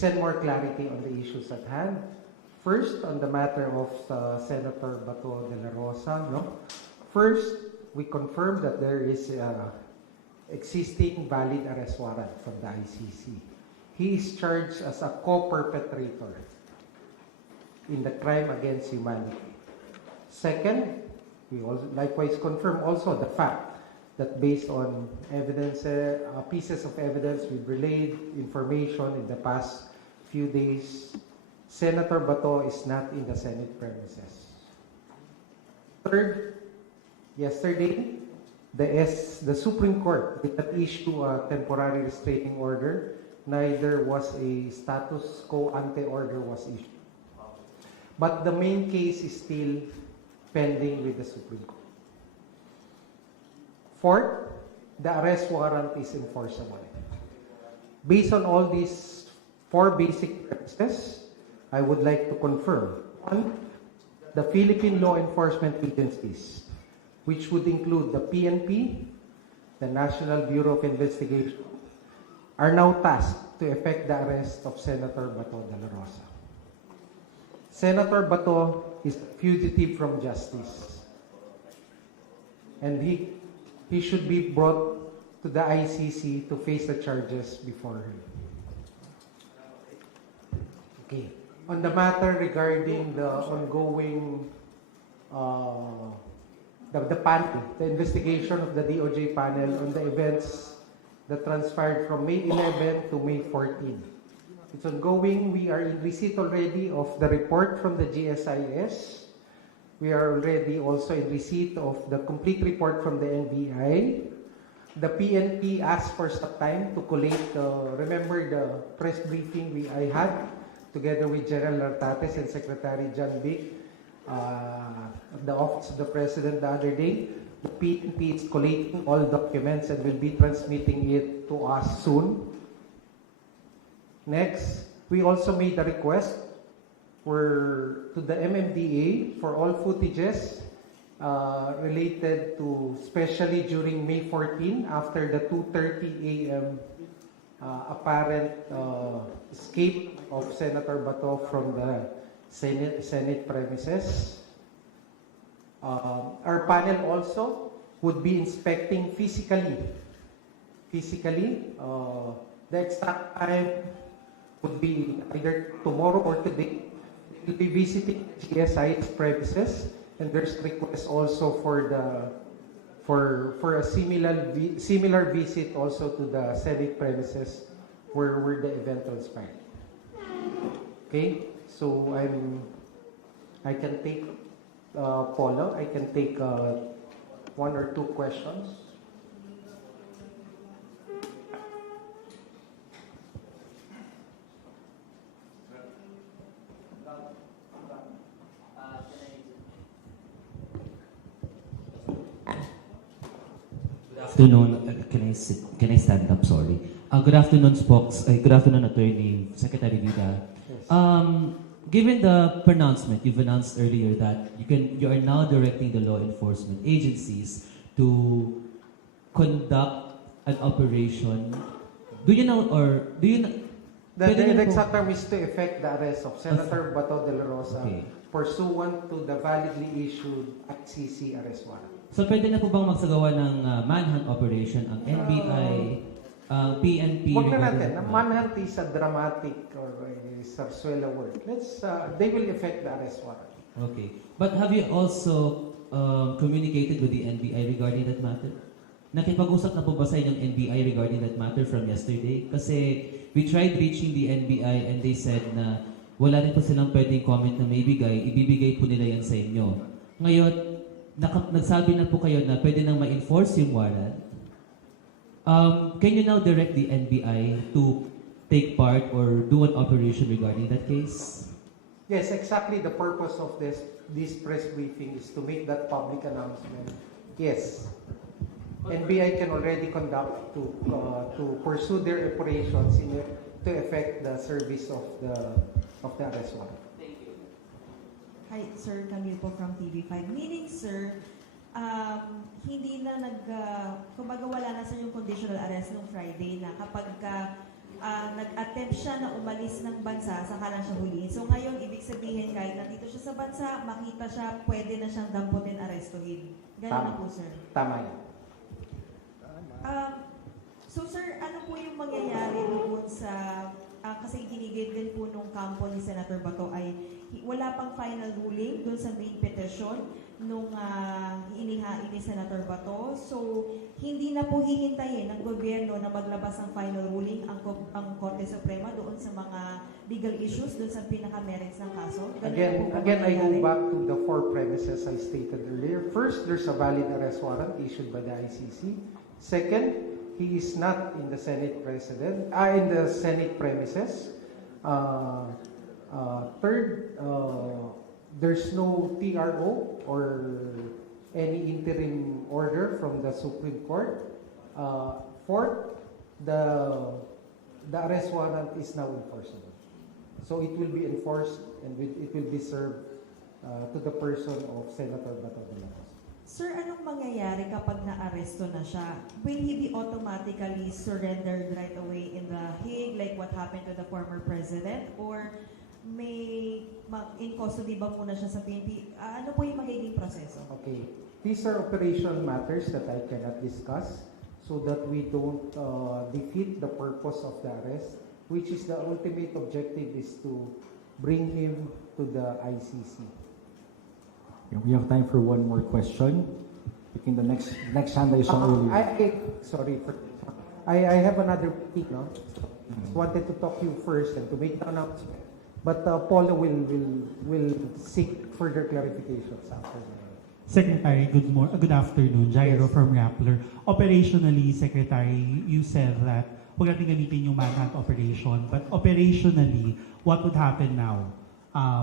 present more clarity on the issues at hand. First, on the matter of Senator Bato de la Rosa. First, we confirm that there is existing valid arrest warrant from the ICC. He is charged as a co-perpetrator in the crime against humanity. Second, we also likewise confirm also the fact that based on evidence, pieces of evidence we've relayed information in the past few days, Senator Bato is not in the Senate premises. Third, yesterday, the Supreme Court did not issue a temporary restraining order, neither was a status quo ante order was issued. But the main case is still pending with the Supreme Court. Fourth, the arrest warrant is enforceable. Based on all these four basic premises, I would like to confirm. One, the Philippine law enforcement agencies, which would include the PNP, the National Bureau of Investigation, are now tasked to effect the arrest of Senator Bato de la Rosa. Senator Bato is a fugitive from justice, and he should be brought to the ICC to face the charges before him. Okay. On the matter regarding the ongoing the panel, the investigation of the DOJ panel on the events that transpired from May 11 to May 14. It's ongoing. We are in receipt already of the report from the GSIS. We are already also in receipt of the complete report from the NBI. The PNP asked for some time to collate, remember the press briefing I had together with General Nartates and Secretary John Vic at the Office of the President the other day. The PNP is collating all documents and will be transmitting it to us soon. Next, we also made a request to the MMDA for all footages related to, especially during May 14, after the 2:30 a.m. Apparent escape of Senator Bato from the Senate premises. Our panel also would be inspecting physically. The exact time would be either tomorrow or today. We'll be visiting GSI's premises, and there's request also for a similar visit also to the Senate premises where the event transpired. Okay, so I can take Paulo. I can take one or two questions. Good afternoon. Can I stand up? Sorry. Good afternoon, Spokes. Good afternoon, Attorney Secretary Vida. Yes. Given the pronouncement you've announced earlier that you are now directing the law enforcement agencies to conduct an operation, do you know? The exact term is to effect the arrest of Senator Bato de la Rosa pursuant to the validly issued ICC arrest warrant. So pwede na po bang magsagawa ng manhunt operation ang NBI, PNP? Huwag na natin. Manhunt is a dramatic or a sarsuela word. They will effect the arrest warrant. Okay. But have you also communicated with the NBI regarding that matter? Nakipag-usap na po ba sa inyong NBI regarding that matter from yesterday? Kasi we tried reaching the NBI and they said na wala rin po silang pwedeng comment na may ibibigay po nila yan sa inyo. Ngayon, nagsabi na po kayo na pwede nang ma-enforce yung warrant. Can you now direct the NBI to take part or do an operation regarding that case? Yes, exactly the purpose of this press briefing is to make that public announcement. Yes. NBI can already conduct to pursue their operations to effect the service of the arrest warrant. Thank you. Hi, Sir Camille po from TV5. Meaning, sir, hindi na kumbaga wala na sa yung conditional arrest nung Friday na kapag nag-attempt siya na umalis ng bansa, saka lang siya huliin. So ngayon, ibig sabihin, kahit nandito siya sa bansa, makita siya, pwede na siyang damputin, arestuhin. Ganun na po, sir. Tama yan. So sir, ano po yung mangyayari doon sa, kasi ginigit din po nung kampo ni Senator Bato ay wala pang final ruling doon sa main petition nung inihain ni Senator Bato. So hindi na po hihintayin ng gobyerno na maglabas ng final ruling ang Korte Suprema doon sa mga legal issues, doon sa pinaka-merits ng kaso. Ganun Again, I go mangyayari. back to the four premises I stated earlier. First, there's a valid arrest warrant issued by the ICC. Second, he is not in the Senate premises. Third, there's no TRO or any interim order from the Supreme Court. Fourth, the arrest warrant is now enforceable. So it will be enforced and it will be served to the person of Senator Bato de la Rosa. Sir, anong mangyayari kapag na-aresto na siya? Will he be automatically surrendered right away in The Hague like what happened to the former president? Or may in custody ba muna siya sa PNP? Ano po yung magiging proseso? Okay. These are operational matters that I cannot discuss so that we don't defeat the purpose of the arrest, which is the ultimate objective is to bring him to the ICC. We have time for one more question. Picking the next hand I saw earlier. I have another thing, no? Wanted to talk to you first and to make the announcement. But Paulo will seek further clarifications after that. Secretary, good afternoon. Jairo from Rappler. Operationally, Secretary, you said that huwag natin gamitin yung manhunt operation. But operationally, what would happen now?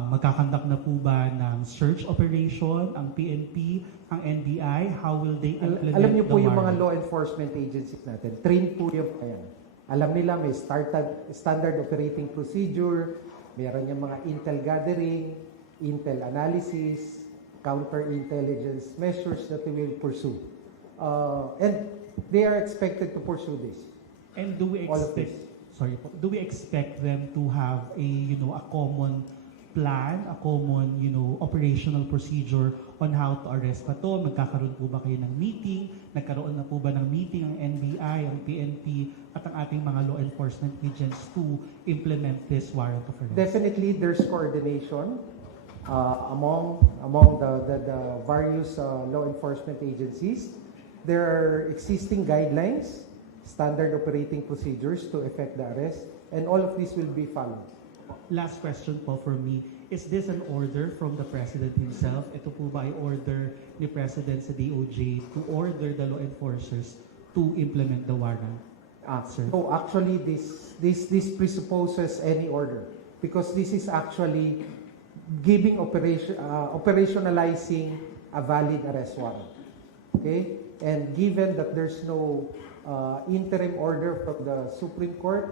Magkakandak na po ba ng search operation, ang PNP, ang NBI? How will they implement Alam niyo po the yung mga warrant? law enforcement agencies natin, train po yung yan. Alam nila may standard operating procedure, meron yung mga intel gathering, intel analysis, counter-intelligence measures that they will pursue. And they are expected to pursue this. And do we All of expect, this. do we expect them to have a common plan, a common, operational procedure on how to arrest pa to? Magkakaroon po ba kayo ng meeting? Nagkaroon na po ba ng meeting ang NBI, ang PNP, at ang ating mga law enforcement agents to implement this warrant of arrest? Definitely, there's coordination among the various law enforcement agencies. There are existing guidelines, standard operating procedures to effect the arrest, and all of this will be followed. Last question po for me. Is this an order from the President himself? Ito po ba ay order ni President sa DOJ to order the law enforcers to implement the warrant? Sir? No, actually, this presupposes any order because this is actually giving operationalizing a valid arrest warrant. Okay, and given that there's no interim order from the Supreme Court,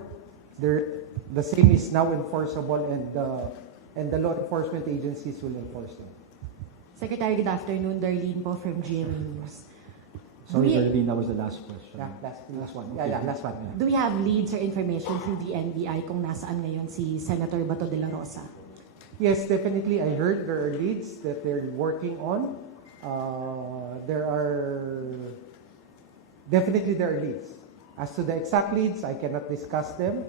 the same is now enforceable, and the law enforcement agencies will enforce them. Secretary, good afternoon. Darlene po from GMA News. Sorry, Do we- Darlene, that was the last question. Yeah, last one. Okay. Yeah, last one. Do we have leads or information through the NBI kung nasaan ngayon si Senator Bato de la Rosa? Yes, definitely. I heard there are leads that they're working on. There are leads. As to the exact leads, I cannot discuss them.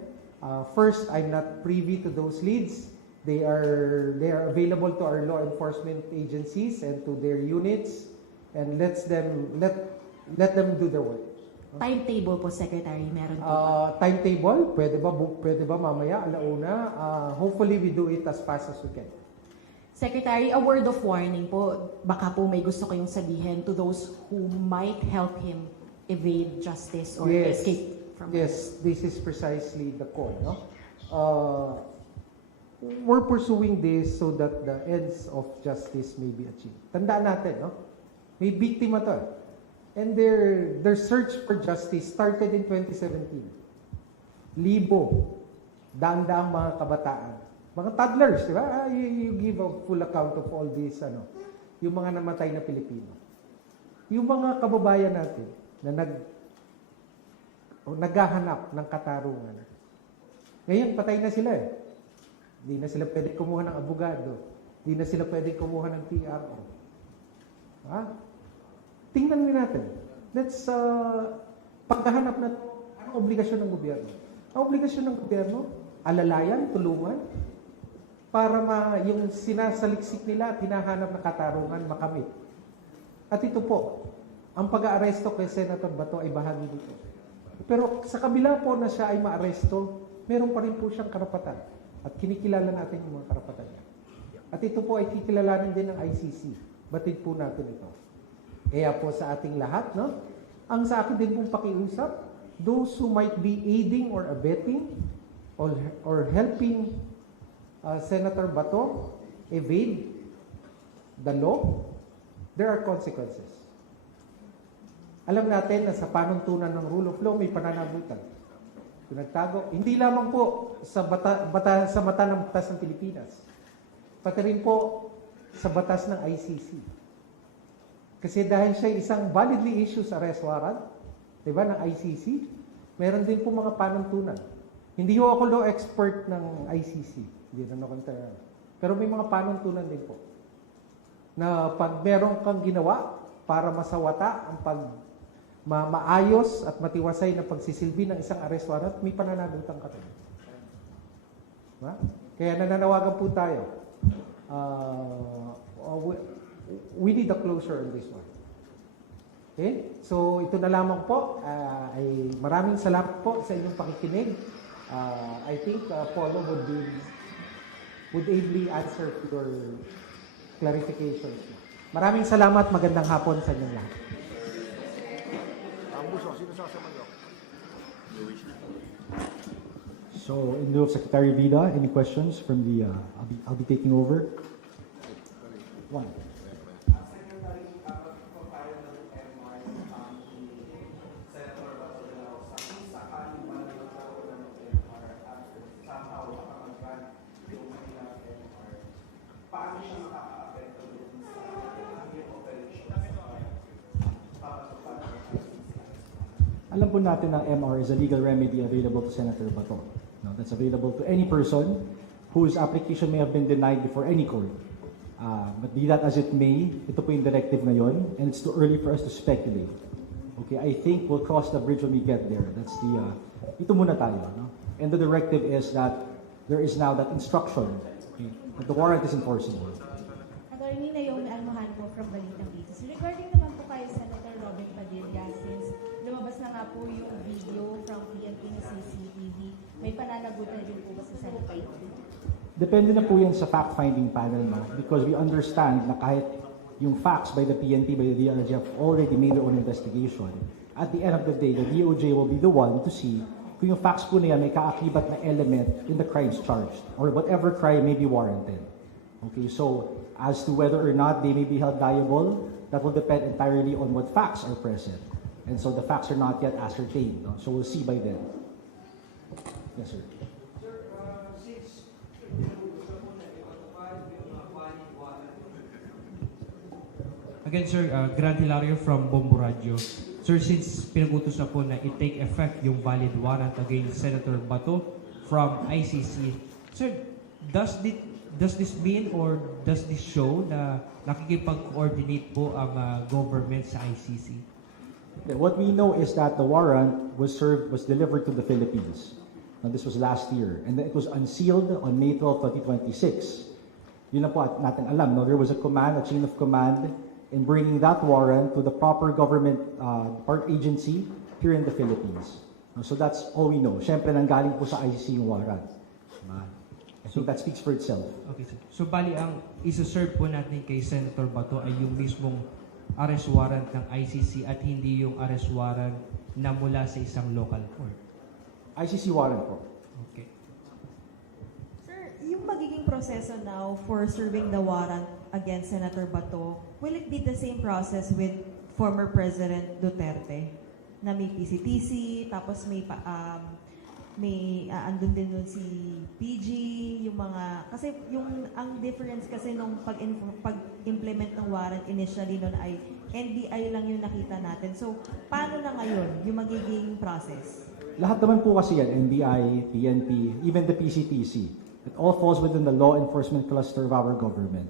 First, I'm not privy to those leads. They are available to our law enforcement agencies and to their units, and let them do their work. Timetable po, Secretary, meron po ba? Timetable, pwede ba mamaya, alauna? Hopefully, we do it as fast as we can. Secretary, a word of warning po. Baka po may gusto kayong sabihin to those who might help him evade justice or Yes. escape from Yes, this is precisely the call. No? We're pursuing this so that the ends of justice may be achieved. Tandaan natin, no? May biktima to. And their search for justice started in 2017. Libo, daang-daang mga kabataan. Mga toddlers, di ba? You give a full account of all these, yung mga namatay na Pilipino. Yung mga kababayan natin na naghahanap ng katarungan, Ngayon, patay na sila eh. Hindi na sila pwede kumuha ng abogado. Hindi na sila pwede kumuha ng TRO. Ha? Tingnan din natin. Let's, pagkahanap na anong obligasyon ng gobyerno. Ang obligasyon ng gobyerno, alalayan, tulungan, para yung sinasaliksik nila at hinahanap na katarungan makamit. At ito po, ang pag-aaresto kay Senator Bato ay bahagi dito. Pero sa kabila po na siya ay maaresto, meron pa rin po siyang karapatan. At kinikilala natin yung mga karapatan niya. At ito po ay kikilalanin din ng ICC. Batid po natin ito. Kaya po sa ating lahat, no? Ang sa akin din pong pakiusap, those who might be aiding or abetting or helping Senator Bato evade the law, there are consequences. Alam natin na sa panuntunan ng rule of law may pananagutan. Pinagtago, hindi lamang po sa sa mata ng batas ng Pilipinas, pati rin po sa batas ng ICC. Kasi dahil siya isang validly issued arrest warrant, diba, ng ICC, meron din po mga panuntunan. Hindi ho ako law expert ng ICC. Hindi na nakontra. Pero may mga panuntunan din po. Na pag meron kang ginawa para masawata ang maayos at matiwasay na pagsisilbi ng isang arrest warrant, may pananagutan ka rin. Diba? Kaya nananawagan po tayo. We need a closure on this one. Okay? So, ito na lamang po. Ay maraming salamat po sa inyong pakikinig. I think Paulo would ably answer to your clarifications. Maraming salamat. Magandang hapon sa inyong lahat. So, in lieu of Secretary Vida, any questions from the, I'll be taking over. One. Alam po natin na MR is a legal remedy available to Senator Bato. No, that's available to any person whose application may have been denied before any court. But be that as it may, ito po yung directive ngayon, and it's too early for us to speculate. Okay, I think we'll cross the bridge when we get there. That's the, ito muna tayo. No? And the directive is that there is now that instruction, okay, that the warrant is enforceable. Attorney Naomi Almohanco from Balitang Bisis. Regarding naman po kay Senator Robin Padilla, since lumabas na nga po yung video from PNP na CCTV, may pananagutan din po ba sa Senator? Depende na po yan sa fact-finding panel, ma, because we understand na kahit yung facts by the PNP, by the DOJ have already made their own investigation. At the end of the day, the DOJ will be the one to see kung yung facts po na yan may kaakibat na element in the crimes charged or whatever crime may be warranted. Okay, so as to whether or not they may be held liable, that will depend entirely on what facts are present. And so the facts are not yet ascertained. No? So we'll see by then. Yes, sir. Again, sir, Grant Hilario from Bombo Radio. Sir, since pinag-utos na po na i-take effect yung valid warrant against Senator Bato from ICC, sir, does this mean or does this show na nakikipag-coordinate po ang government sa ICC? What we know is that the warrant was delivered to the Philippines. Now, this was last year. And then it was unsealed on May 12, 2026. Yun na po natin alam. No? There was a chain of command in bringing that warrant to the proper government agency here in the Philippines. So that's all we know. Siyempre, nanggaling po sa ICC yung warrant. I think that speaks for itself. Okay, sir. So, bali, ang isa-serve po natin kay Senator Bato ay yung mismong arrest warrant ng ICC at hindi yung arrest warrant na mula sa isang local court. ICC warrant po. Okay. Sir, yung magiging proseso now for serving the warrant against Senator Bato, will it be the same process with former President Duterte? Na may PCTC, tapos andun din nun si PG, yung mga, kasi ang difference kasi nung pag-implement ng warrant initially nun ay NBI lang yung nakita natin. So, paano na ngayon yung magiging process? lahat naman po kasi yan, NBI, PNP, even the PCTC, it all falls within the law enforcement cluster of our government.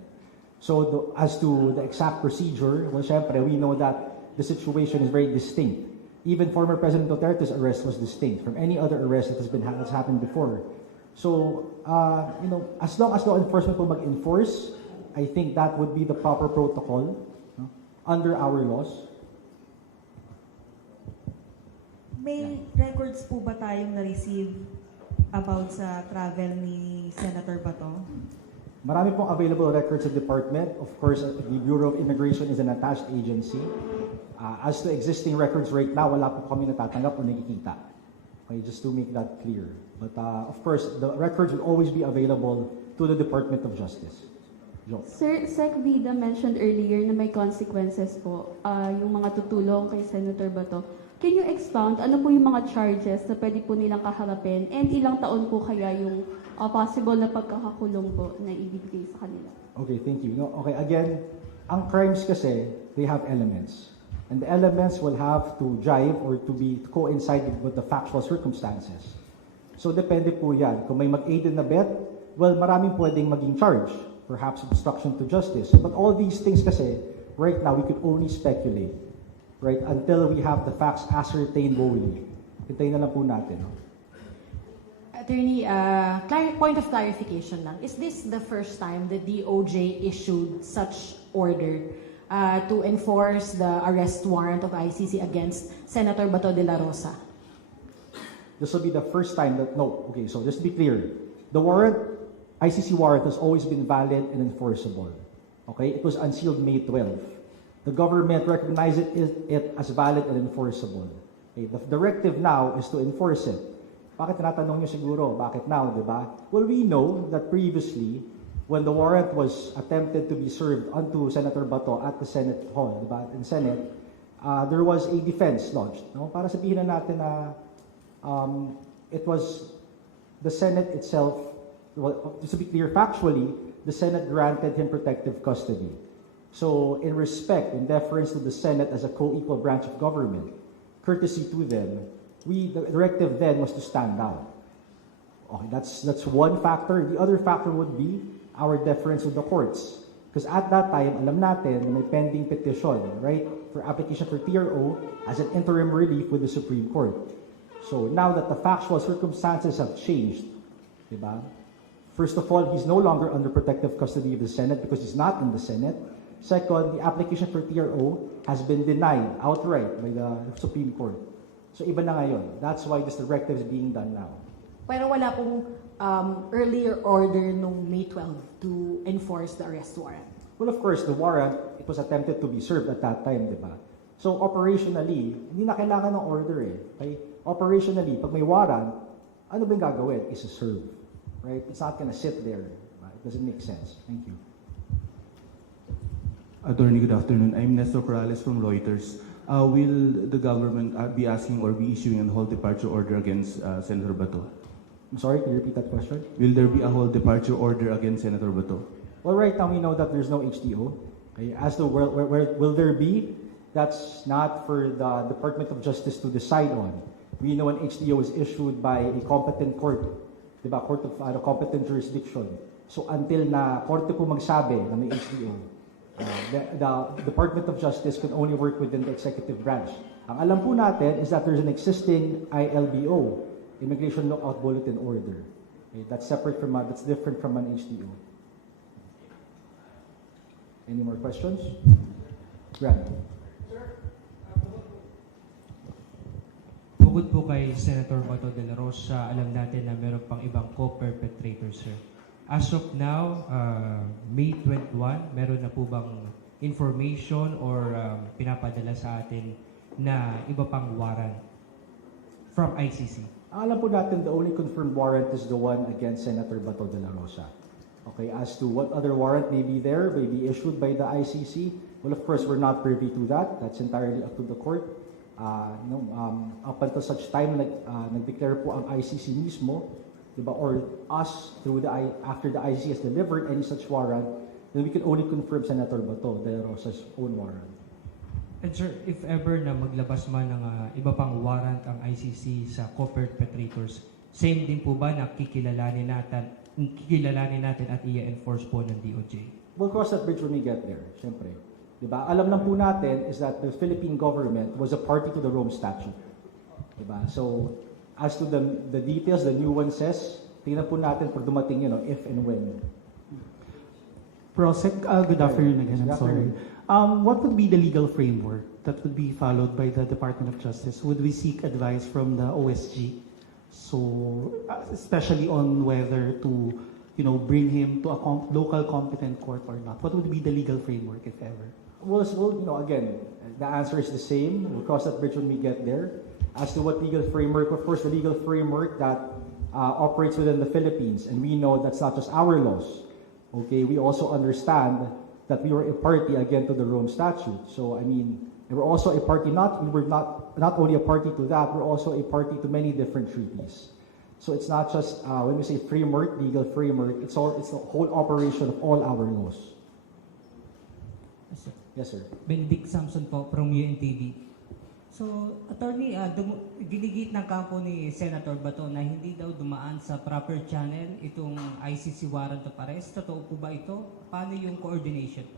So as to the exact procedure, well, syempre, we know that the situation is very distinct. Even former President Duterte's arrest was distinct from any other arrest that has happened before. So, as long as law enforcement will mag-enforce, I think that would be the proper protocol, no, under our laws. May records po ba tayong na-receive about sa travel ni Senator Bato? Marami pong available records sa department. Of course, the Bureau of Immigration is an attached agency. As to existing records right now, wala po kami natatanggap o nakikita. Okay, just to make that clear. But of course, the records will always be available to the Department of Justice. Joe. Sir, Sec Vida mentioned earlier na may consequences po yung mga tutulong kay Senator Bato. Can you expound ano po yung mga charges na pwede po nilang kaharapin and ilang taon po kaya yung possible na pagkakakulong po na ibibigay sa kanila? Okay, thank you. No, okay, again, ang crimes kasi, they have elements. And the elements will have to jive or to coincide with the factual circumstances. So depende po yan. Kung may mag-aid and abet, well, maraming pwedeng maging charge. Perhaps obstruction to justice. But all these things kasi, right now, we could only speculate. Right? Until we have the facts ascertained wholly. Hintayin na lang po natin. No? Attorney, point of clarification lang. Is this the first time the DOJ issued such order to enforce the arrest warrant of ICC against Senator Bato de la Rosa? This will be the first time that, no, okay, so just to be clear, the warrant, ICC warrant has always been valid and enforceable. Okay, it was unsealed May 12. The government recognized it as valid and enforceable. Okay, the directive now is to enforce it. Bakit tinatanong nyo siguro, bakit now, di ba? Well, we know that previously, when the warrant was attempted to be served onto Senator Bato at the Senate Hall, di ba, in Senate, there was a defense lodged. No? Para sabihin na natin na it was the Senate itself, well, just to be clear, factually, the Senate granted him protective custody. So, in respect, in deference to the Senate as a co-equal branch of government, courtesy to them, the directive then was to stand down. Okay, that's one factor. The other factor would be our deference with the courts. Because at that time, alam natin na may pending petition, right, for application for TRO as an interim relief with the Supreme Court. So now that the factual circumstances have changed, diba? First of all, he's no longer under protective custody of the Senate because he's not in the Senate. Second, the application for TRO has been denied outright by the Supreme Court. So iba na ngayon. That's why this directive is being done now. Pero wala pong earlier order nung May 12 to enforce the arrest warrant. Well, of course, the warrant, it was attempted to be served at that time, di ba? So operationally, hindi na kailangan ng order eh. Okay? Operationally, pag may warrant, ano ba yung gagawin? Is to serve. Right? It's not gonna sit there. Right? It doesn't make sense. Thank you. Attorney, good afternoon. I'm Nestor Corrales from Reuters. Will the government be asking or be issuing a whole departure order against Senator Bato? I'm sorry, can you repeat that question? Will there be a whole departure order against Senator Bato? Well, right now we know that there's no HTO. Okay? As to where will there be, that's not for the Department of Justice to decide on. We know an HTO is issued by a competent court, diba? Court of competent jurisdiction. So until na korte po magsabi na may HTO, the Department of Justice can only work within the executive branch. Ang alam po natin is that there's an existing ILBO, Immigration Lookout Bulletin Order. Okay, that's separate from that's different from an HTO. Any more questions? Grant. Bukod po kay Senator Bato de la Rosa, alam natin na meron pang ibang co-perpetrators, sir. As of now, May 21, meron na po bang information or pinapadala sa atin na iba pang warrant from ICC? Alam po natin, the only confirmed warrant is the one against Senator Bato de la Rosa. Okay, as to what other warrant may be there, may be issued by the ICC, well, of course, we're not privy to that. That's entirely up to the court. Up until such time, nag-declare po ang ICC mismo, diba, or us through after the ICC has delivered any such warrant, then we can only confirm Senator Bato de la Rosa's own warrant. And sir, if ever na maglabas man ng iba pang warrant ang ICC sa co-perpetrators, same din po ba na kikilalanin natin at i-enforce po ng DOJ? We'll cross that bridge when we get there, syempre. Diba? Alam lang po natin is that the Philippine government was a party to the Rome Statute. Diba? So, as to the details, the nuances, tingnan po natin pag dumating, if and when. Prosec, good afternoon again, Good I'm sorry. afternoon. What would be the legal framework that would be followed by the Department of Justice? Would we seek advice from the OSG? So, especially on whether to, bring him to a local competent court or not. What would be the legal framework, if ever? Well, again, the answer is the same. We'll cross that bridge when we get there. As to what legal framework, of course, the legal framework that operates within the Philippines, and we know that's not just our laws. Okay, we also understand that we were a party again to the Rome Statute. So, and we're also a party. We're not only a party to that, we're also a party to many different treaties. So it's not just when we say framework, legal framework. It's the whole operation of all our laws. Yes, sir. Yes, sir. Benedict Samson po from UNTV. So, attorney, ginigit ng kampo ni Senator Bato na hindi daw dumaan sa proper channel itong ICC warrant of arrest. Totoo po ba ito? Paano yung coordination?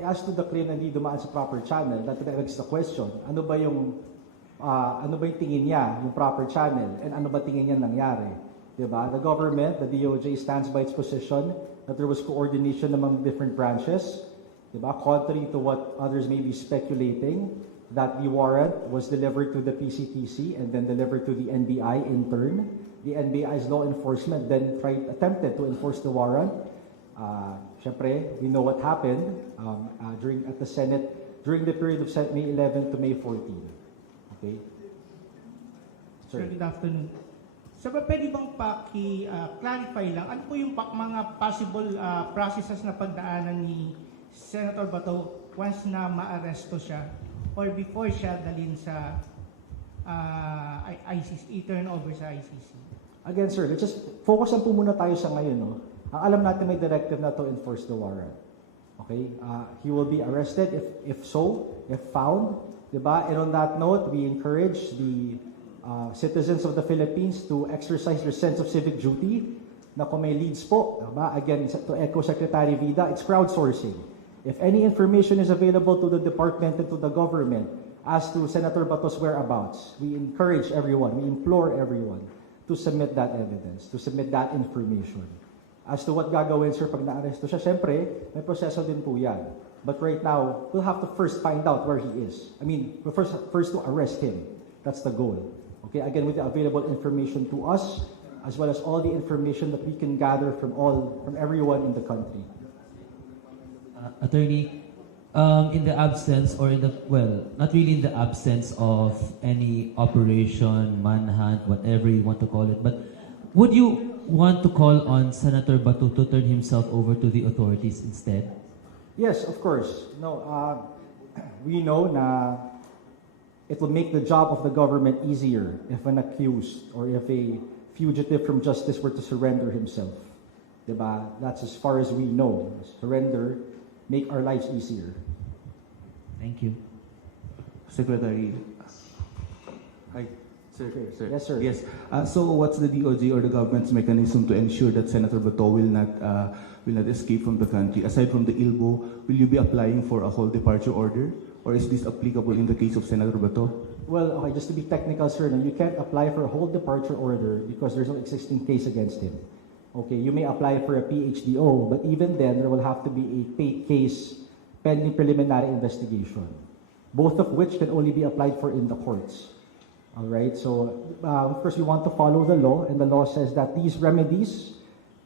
As to the claim na hindi dumaan sa proper channel, that begs the question. Ano ba yung tingin niya, yung proper channel, and ano ba tingin niya nangyari? Diba? The government, the DOJ stands by its position that there was coordination among different branches. Diba? Contrary to what others may be speculating, that the warrant was delivered to the PCTC and then delivered to the NBI in turn. The NBI's law enforcement then attempted to enforce the warrant. Syempre, we know what happened at the Senate during the period of May 11 to May 14. Okay? Sir, good afternoon. So, pwede bang clarify lang, ano po yung mga possible processes na pagdaanan ni Senator Bato once na ma-aresto siya or before siya dalhin sa ICC, turn over sa ICC? Again, sir, let's just focus lang po muna tayo sa ngayon. No? Ang alam natin may directive na to enforce the warrant. Okay? He will be arrested if found. Diba? And on that note, we encourage the citizens of the Philippines to exercise their sense of civic duty na kung may leads po. Diba? Again, to echo Secretary Vida, it's crowdsourcing. If any information is available to the department and to the government as to Senator Bato's whereabouts, we encourage everyone, we implore everyone to submit that evidence, to submit that information. As to what gagawin, sir, pag na-aresto siya, syempre, may proseso din po yan. But right now, we'll have to first find out where he is. First to arrest him. That's the goal. Okay, again, with the available information to us, as well as all the information that we can gather from everyone in the country. Attorney, in the absence not really in the absence of any operation, manhunt, whatever you want to call it, but would you want to call on Senator Bato to turn himself over to the authorities instead? Yes, of course. No, we know na it will make the job of the government easier if an accused or if a fugitive from justice were to surrender himself. Diba? That's as far as we know. Surrender, make our lives easier. Thank you. Secretary. Hi. Sir. Yes, sir. Yes. So what's the DOJ or the government's mechanism to ensure that Senator Bato will not escape from the country? Aside from the ILBO, will you be applying for a whole departure order? Or is this applicable in the case of Senator Bato? Well, okay, just to be technical, sir, no, you can't apply for a whole departure order because there's no existing case against him. Okay, you may apply for a PHDO, but even then, there will have to be a case pending preliminary investigation, both of which can only be applied for in the courts. All right, so of course, we want to follow the law, and the law says that these remedies,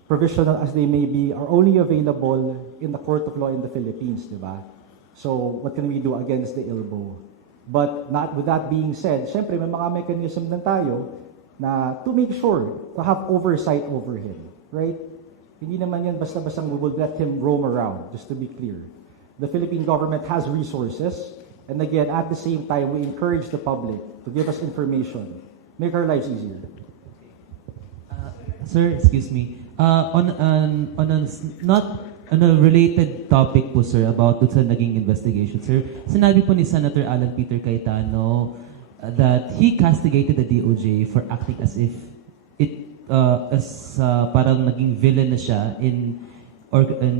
provisional as they may be, are only available in the court of law in the Philippines, diba? So what can we do against the ILBO? But not with that being said, syempre may mga mechanism din tayo na to make sure to have oversight over him, right? Hindi naman yan basta-basta we will let him roam around, just to be clear. The Philippine government has resources, and again, at the same time, we encourage the public to give us information, make our lives easier. Sir, excuse me. On a not related topic po, sir, about dun sa naging investigation, sir. Sinabi po ni Senator Alan Peter Cayetano that he castigated the DOJ for acting as if parang naging villain na siya in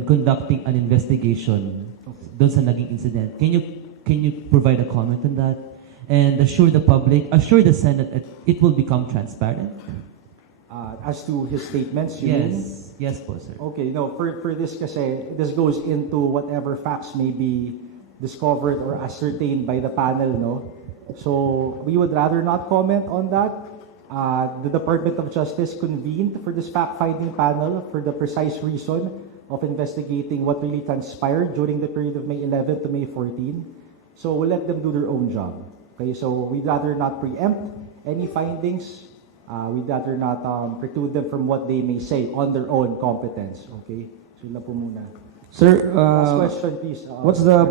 conducting an investigation dun sa naging incident. Can you provide a comment on that and assure the public, assure the Senate that it will become transparent? As to his statements, you mean? Yes po, sir. Okay, no, for this kasi, this goes into whatever facts may be discovered or ascertained by the panel, no? So, we would rather not comment on that. The Department of Justice convened for this fact-finding panel for the precise reason of investigating what really transpired during the period of May 11 to May 14. So, we'll let them do their own job. Okay, so we'd rather not preempt any findings. We'd rather not preclude them from what they may say on their own competence. Okay? So yun lang po muna. Sir, Last question, please. what's the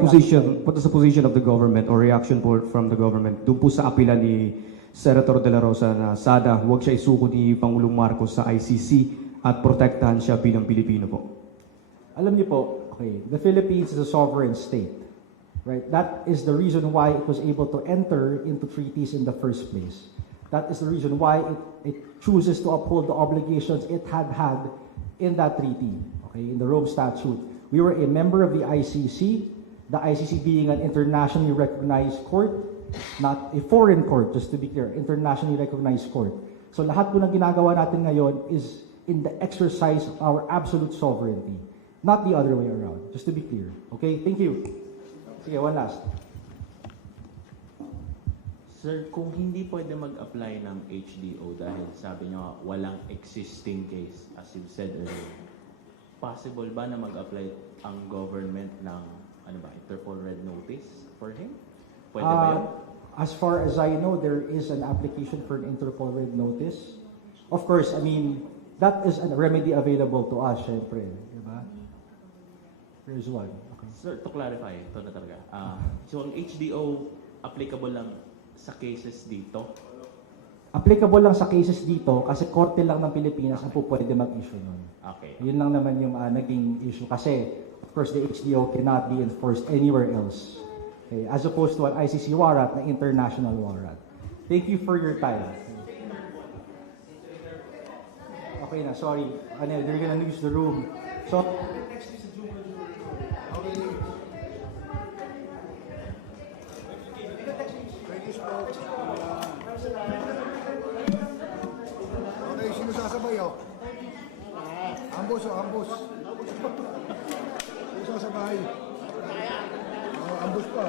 position of the government or reaction from the government doon po sa apela ni Senator De La Rosa na sana huwag siya isuko ni Pangulong Marcos sa ICC at protektahan siya bilang Pilipino po? Alam niyo po, okay, the Philippines is a sovereign state. Right? That is the reason why it was able to enter into treaties in the first place. That is the reason why it chooses to uphold the obligations it had in that treaty, okay, in the Rome Statute. We were a member of the ICC being an internationally recognized court, not a foreign court, just to be clear, internationally recognized court. So lahat po ng ginagawa natin ngayon is in the exercise of our absolute sovereignty, not the other way around, just to be clear. Okay, thank you. Sige, one last. Sir, kung hindi pwede mag-apply ng HDO dahil sabi nyo walang existing case, as you said earlier, possible ba na mag-apply ang government ng Interpol Red Notice for him? Pwede ba yun? As far as I know, there is an application for an Interpol Red Notice. Of course, I mean, that is a remedy available to us, syempre. Diba? There is one. Okay. Sir, to clarify, ito na talaga. So, ang HDO applicable lang sa cases dito? Applicable lang sa cases dito kasi korte lang ng Pilipinas ang po pwede mag-issue nun. Okay. Yun lang naman yung naging issue kasi, of course, the HDO cannot be enforced anywhere else. Okay? As opposed to an ICC warrant na international warrant. Thank you for your time. Okay na, sorry. They're gonna use the room. So, Okay, sino sasabay oh? Ambos oh, ambos. Sino sasabay? Ambos pa.